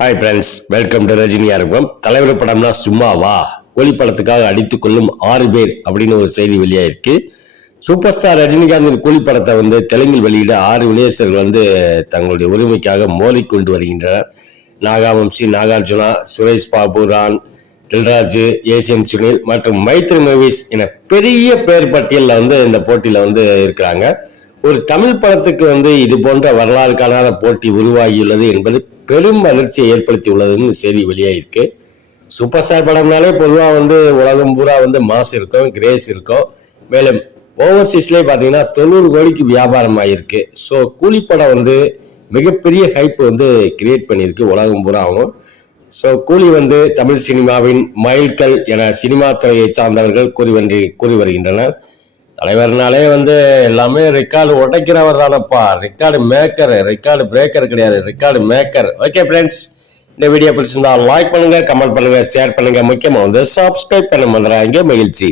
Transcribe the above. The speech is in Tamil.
Hi friends welcome to Rajini ஆரம்பம் தலைவர் படம்னா சும்மாவா? கோழி படத்துக்காக அடித்து கொள்ளும் ஆறு பேர் அப்படின்னு ஒரு செய்தி வெளியாயிருக்கு. சூப்பர் ஸ்டார் ரஜினிகாந்தின் கூலி படத்தை வந்து தெலுங்கில் வெளியிட ஆறு விளையாசர்கள் வந்து தங்களுடைய உரிமைக்காக மோதிக்கொண்டு வருகின்றனர். நாகாவம்சி நாகார்ஜுனா சுரேஷ் பாபு ரான் தில்ராஜு ஏசியன் சுனில் மற்றும் மைத்ரி மூவிஸ் என பெரிய பேர் பட்டியலில் வந்து இந்த போட்டியில் வந்து இருக்கிறாங்க. ஒரு தமிழ் படத்துக்கு வந்து இது போன்ற வரலாறு காணாத போட்டி உருவாகியுள்ளது என்பது பெரும் அதிர்ச்சியை ஏற்படுத்தி உள்ளதுன்னு செய்தி வெளியாயிருக்கு சூப்பர் ஸ்டார் படம்னாலே பொதுவாக வந்து உலகம் பூரா வந்து மாஸ் இருக்கும் கிரேஸ் இருக்கும். மேலும் ஓவர்சீஸ்லேயே பார்த்தீங்கன்னா தொண்ணூறு கோடிக்கு வியாபாரம் ஆகியிருக்கு ஸோ கூலி படம் வந்து மிகப்பெரிய ஹைப் வந்து கிரியேட் பண்ணியிருக்கு உலகம் பூராவும். ஸோ கூலி வந்து தமிழ் சினிமாவின் மைல்கல் என சினிமா துறையை சார்ந்தவர்கள் கூறி வந்து கூறி வருகின்றனர். தலைவர்னாலே வந்து எல்லாமே ரெக்கார்டு உடைக்கிறவர் தானப்பா ரெக்கார்டு மேக்கர் ரெக்கார்டு பிரேக்கர் கிடையாது. ரெக்கார்டு மேக்கர் ஓகே ஃப்ரெண்ட்ஸ் இந்த வீடியோ பிடிச்சிருந்தா லைக் பண்ணுங்க கமெண்ட் பண்ணுங்க ஷேர் பண்ணுங்க. முக்கியமாக வந்து சப்ஸ்கிரைப் பண்ண வந்துடுறாங்க மகிழ்ச்சி.